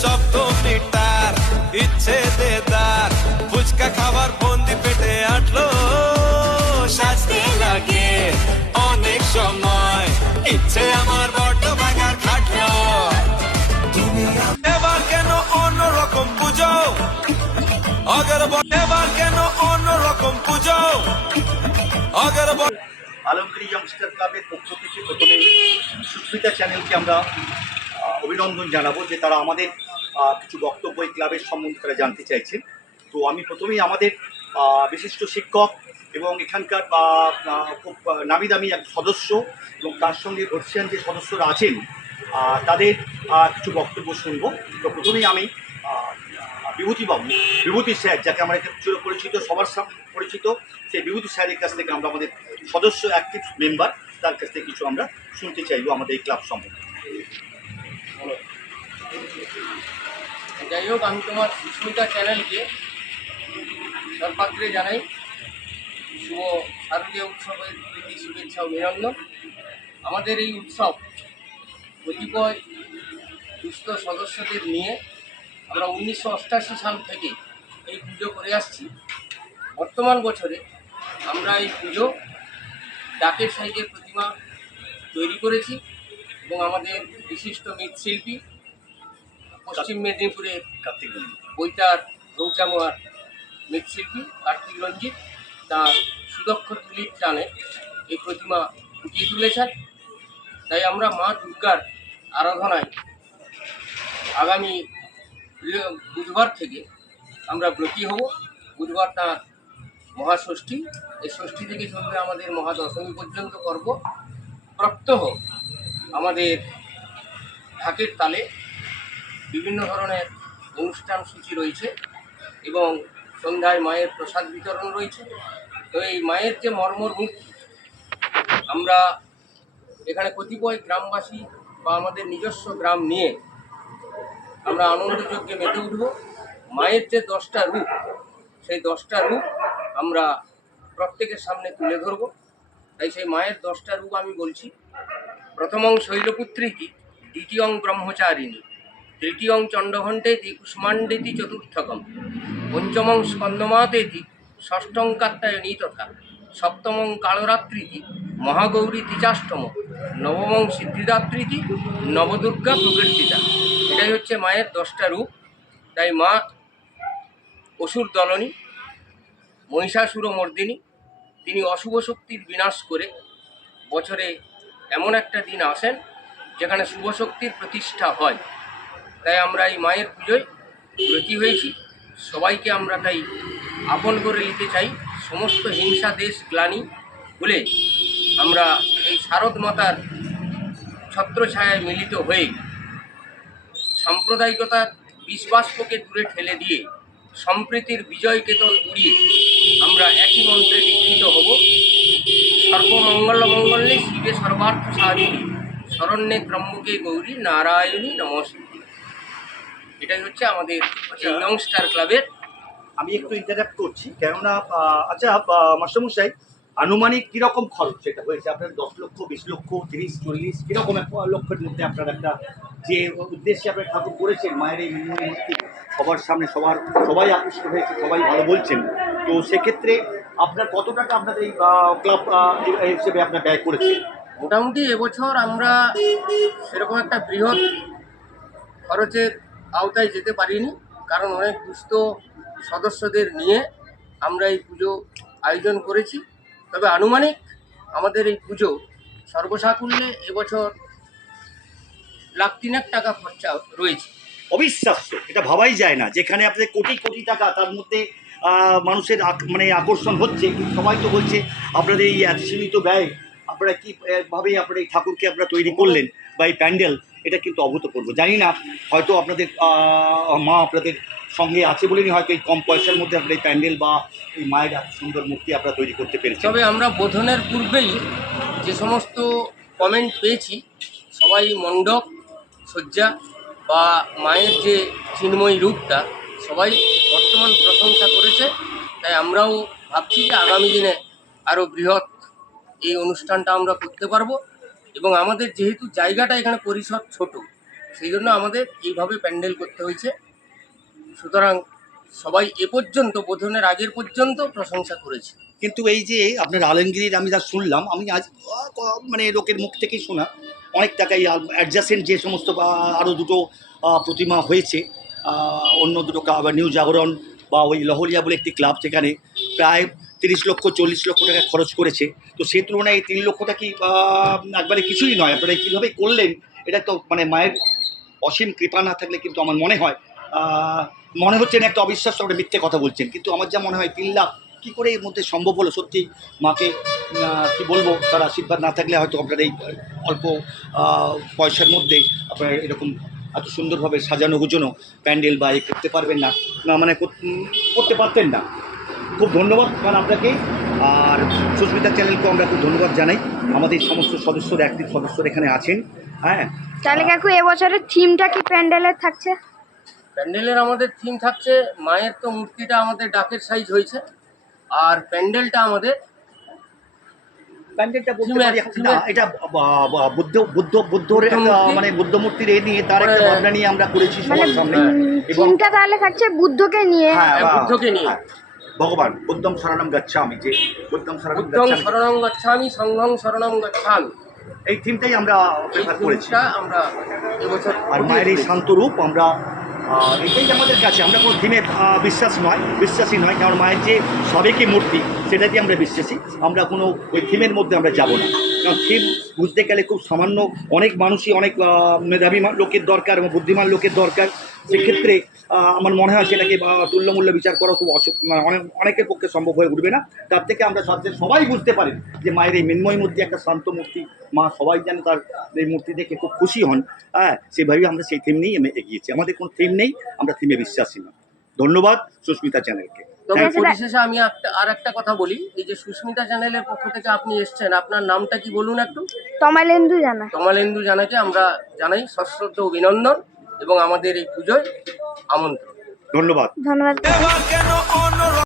শব্দ মিটার ইচ্ছে দেদার ফুচকা খাবার বন্দি পেটে আটলো সাজতে লাগে অনেক সময় ইচ্ছে আমার বড্ড ভাঙার খাটলো এবার কেন অন্যরকম পুজো এবার কেন অন্যরকম পুজো আলমগীর ইয়ংস্টার ক্লাবের পক্ষ থেকে প্রথমে সুস্মিতা চ্যানেলকে আমরা অভিনন্দন জানাবো যে তারা আমাদের কিছু বক্তব্য এই ক্লাবের সম্বন্ধে তারা জানতে চাইছেন। তো আমি প্রথমেই আমাদের বিশিষ্ট শিক্ষক এবং এখানকার খুব নামি দামি এক সদস্য এবং তার সঙ্গে বর্ষিয়ান যে সদস্যরা আছেন তাদের কিছু বক্তব্য শুনবো। তো প্রথমেই আমি বিভূতি স্যার, যাকে আমরা চির পরিচিত, সবার সামনে পরিচিত, সেই বিভূতি স্যারের কাছ থেকে আমরা আমাদের সদস্য অ্যাক্টিভ মেম্বার তার কাছ থেকে কিছু আমরা শুনতে চাইবো আমাদের এই ক্লাব সম্বন্ধে। যাই হোক, আমি তোমার সুস্মিতা চ্যানেলকে সর্বাগ্রে জানাই শুভ শারদীয় উৎসবের প্রীতি শুভেচ্ছা অভিনন্দন। আমাদের এই উৎসব কতিপয় দুস্থ সদস্যদের নিয়ে আমরা 1988 সাল থেকে এই পুজো করে আসছি। বর্তমান বছরে আমরা এই পুজো ডাকের সাইজের প্রতিমা তৈরি করেছি এবং আমাদের বিশিষ্ট মৃৎশিল্পী পশ্চিম মেদিনীপুরের বৈতার রৌচামোয়ার মৃৎশিল্পী কার্তিক রঞ্জিত তার সুদক্ষ তুলির টানে এই প্রতিমা ফুটিয়ে তুলেছেন। তাই আমরা মা দুর্গার আরাধনায় আগামী বুধবার থেকে আমরা ব্রতী হব। বুধবার তার মহাষষ্ঠী, এই ষষ্ঠী থেকে চলবে আমাদের মহাদশমী পর্যন্ত করব। প্রত্যহ আমাদের ঢাকের তালে বিভিন্ন ধরনের অনুষ্ঠান সূচি রয়েছে এবং সন্ধ্যায় মায়ের প্রসাদ বিতরণ রয়েছে। তো এই মায়ের যে মর্মর মূর্তি, আমরা এখানে কতিপয় গ্রামবাসী বা আমাদের নিজস্ব গ্রাম নিয়ে আমরা আনন্দযজ্ঞে মেতে উঠব। মায়ের যে 10টা রূপ, সেই 10টা রূপ আমরা প্রত্যেকের সামনে তুলে ধরব। তাই সেই মায়ের 10টা রূপ আমি বলছি। প্রথমং শৈলপুত্রীতি, দ্বিতীয়ং ব্রহ্মচারিণী, তৃতীয়ং চণ্ডঘণ্টেতি, কুষ্মাণ্ডেতি চতুর্থকম, পঞ্চমং স্কন্দমাতেতি, ষষ্ঠং কাত্যায়নী তথা, সপ্তমং কালরাত্রিতি, মহাগৌরী তিচাষ্টম, নবমং সিদ্ধিদাত্রীতি, নবদুর্গা প্রকৃতিতা। এটাই হচ্ছে মায়ের 10টা রূপ। তাই মা অসুর দলনী, মহিষাসুর মর্দিনী, তিনি অশুভ শক্তির বিনাশ করে বছরে এমন একটা দিন আসেন যেখানে শুভ শক্তির প্রতিষ্ঠা হয়। তাই আমরা এই মায়ের পুজোয় ব্রতী হয়েছি। সবাইকে আমরা তাই আপন করে নিতে চাই। সমস্ত হিংসা দেশ গ্লানি ভুলে আমরা এই শারদ মাতার ছত্রছায়ায় মিলিত হয়ে সাম্প্রদায়িকতার বিশ্বাসকে দূরে ঠেলে দিয়ে সম্প্রীতির বিজয় কেতন উড়িয়ে আমরা একই মন্ত্রে দীক্ষিত হব। সর্বমঙ্গলে শিবে সর্বার্থ সাধিনী, শরণ্যে ত্রম্বকে গৌরী নারায়ণী নমস্তে। এটাই হচ্ছে আমাদের ইয়ংস্টার ক্লাবের। আমি একটু ইন্টারাক্ট করছি, কেননা আচ্ছা মাস্টারমশাই, আনুমানিক কীরকম খরচ সেটা হয়েছে আপনার? 10 লক্ষ, 20 লক্ষ, 30, 40 কীরকম লক্ষের মধ্যে আপনার একটা যে উদ্দেশ্যে আপনার ঠাকুর করেছেন মায়ের এই মূর্তি সবার সামনে, সবাই আকৃষ্ট হয়েছে, সবাই ভালো বলছেন। তো সেক্ষেত্রে আপনার কত টাকা আপনাদের এই ক্লাব হিসেবে আপনার ব্যয় করেছে? মোটামুটি এবছর আমরা সেরকম একটা বৃহৎ খরচের আওতায় যেতে পারিনি, কারণ অনেক দুস্থ সদস্যদের নিয়ে আমরা এই পুজো আয়োজন করেছি। তবে আনুমানিক আমাদের এই পুজো সর্বসাকুল্যে এবছর 1,03,000 টাকা খরচা রয়েছে। অবিশ্বাস্য, এটা ভাবাই যায় না। যেখানে আপনাদের কোটি কোটি টাকা, তার মধ্যে মানুষের মানে আকর্ষণ হচ্ছে, সবাই তো বলছে আপনাদের এই এত সীমিত ব্যয়, আপনারা কীভাবে আপনার এই ঠাকুরকে আপনারা তৈরি করলেন বা এই প্যান্ডেল, এটা কিন্তু অভূতপূর্ব। জানি না, হয়তো আপনাদের মা আপনাদের সঙ্গে আছে বলেই হয়তো এই কম পয়সার মধ্যে আপনার এই প্যান্ডেল বা এই মায়ের এত সুন্দর মূর্তি আপনারা তৈরি করতে পেরেছেন। তবে আমরা বোধনের পূর্বেই যে সমস্ত কমেন্ট পেয়েছি, সবাই মণ্ডপ সজ্জা বা মায়ের যে চিন্ময়ী রূপটা সবাই বর্তমান প্রশংসা করেছে। তাই আমরাও ভাবছি যে আগামী দিনে আরও বৃহৎ এই অনুষ্ঠানটা আমরা করতে পারবো। এবং আমাদের যেহেতু জায়গাটা এখানে পরিসর ছোট, সেই জন্য আমাদের এইভাবে প্যান্ডেল করতে হয়েছে। সুতরাং সবাই এ পর্যন্ত বোধনের আগের পর্যন্ত প্রশংসা করেছে। কিন্তু এই যে আপনার আলমগীরির আমি যা শুনলাম, আমি আজ মানে লোকের মুখ থেকেই শোনা, অনেক টাকাই অ্যাডজাসেন্ট যে সমস্ত আরও দুটো প্রতিমা হয়েছে, অন্য দুটো নিউ জাগরণ বা ওই লহরিয়া বলে একটি ক্লাব, সেখানে প্রায় 30 লক্ষ 40 লক্ষ টাকা খরচ করেছে। তো সেই তুলনায় এই 3 লক্ষটা কি একবারে কিছুই নয়। আপনারা কীভাবে করলেন, এটা তো মানে মায়ের অসীম কৃপা না থাকলে কিন্তু আমার মনে হয় মনে হচ্ছে না একটা অবিশ্বাস, একটা মিথ্যে কথা বলছেন। কিন্তু আমার যা মনে হয় 3 লাখ কী করে এর মধ্যে সম্ভব হলো। সত্যি মাকে কি বলবো, তার আশীর্বাদ না থাকলে হয়তো আপনারা এই অল্প পয়সার মধ্যে আপনারা এরকম এত সুন্দরভাবে সাজানো গুজনো প্যান্ডেল বা এ করতে পারবেন না, মানে করতে পারতেন না। খুব ধন্যবাদ মানে আপনাকে, আর সুস্মিতা চ্যানেলকে আমরা খুব ধন্যবাদ জানাই। আমাদের সমস্ত সদস্যরা, অ্যাক্টিভ সদস্যরা এখানে আছেন। হ্যাঁ, তাহলে কাকু এবছরের থিমটা কি প্যান্ডেলের থাকছে? প্যান্ডেলের আমাদের থিম থাকছে, মায়ের তো মূর্তিটা আমাদের ডাকের সাইজ হয়েছে, আর প্যান্ডেলটা আমাদের প্যান্ডেলটা বলতে পারি না, এটা বুদ্ধর একটা মানে বুদ্ধ মূর্তির এ নিয়ে তার একটা ভাবনা নিয়ে আমরা করেছি মানে সবার সামনে। এবং থিমটা তাহলে থাকছে বুদ্ধকে নিয়ে। হ্যাঁ, বুদ্ধকে নিয়ে, ভগবান বুদ্ধম শরণম গচ্ছামি, যে বুদ্ধম শরণম বুদ্ধং গচ্ছামি, শরণং গচ্ছামি সংঘং শরণং গচ্ছামি, এই থিমটাই আমরা এই প্রেফার করেছি। থিমটা আমরা এবছর আর মায়ের এই শান্ত রূপ আমরা এটাই আমাদের কাছে, আমরা কোনো থিমে বিশ্বাসী নয়, কারণ মায়ের যে সবেকি মূর্তি সেটাতে আমরা বিশ্বাসী। আমরা কোনো ওই থিমের মধ্যে আমরা যাব না, কারণ থিম বুঝতে গেলে খুব সামান্য অনেক মানুষই, অনেক মেধাবী লোকের দরকার এবং বুদ্ধিমান লোকের দরকার। সেক্ষেত্রে আমার মনে হয় সেটাকে তুল্যমূল্য বিচার করা খুব অনেকের পক্ষে সম্ভব হয়ে উঠবে না। তার থেকে আমরা সবাই বুঝতে পারি যে মায়ের এই মৃন্ময় মূর্তি একটা শান্ত মূর্তি, মা সবাই যেন তার এই মূর্তি দেখে খুব খুশি হন। হ্যাঁ, সেভাবেই আমরা সেই থিম নিয়েই আমি এগিয়েছি। আমাদের কোনো থিম নেই, আমরা থিমে বিশ্বাসী না। ধন্যবাদ সুস্মিতা চ্যানেলকে। তবে পরিশেষে আমি আর একটা কথা বলি, এই যে সুস্মিতা চ্যানেলের পক্ষ থেকে আপনি এসছেন, আপনার নামটা কি বলুন একটু? তমালেন্দু জানা। তমালেন্দু জানাকে আমরা জানাই সশ্রদ্ধ অভিনন্দন এবং আমাদের এই পুজোয় আমন্ত্রণ। ধন্যবাদ। ধন্যবাদ। এবার কেন অন্য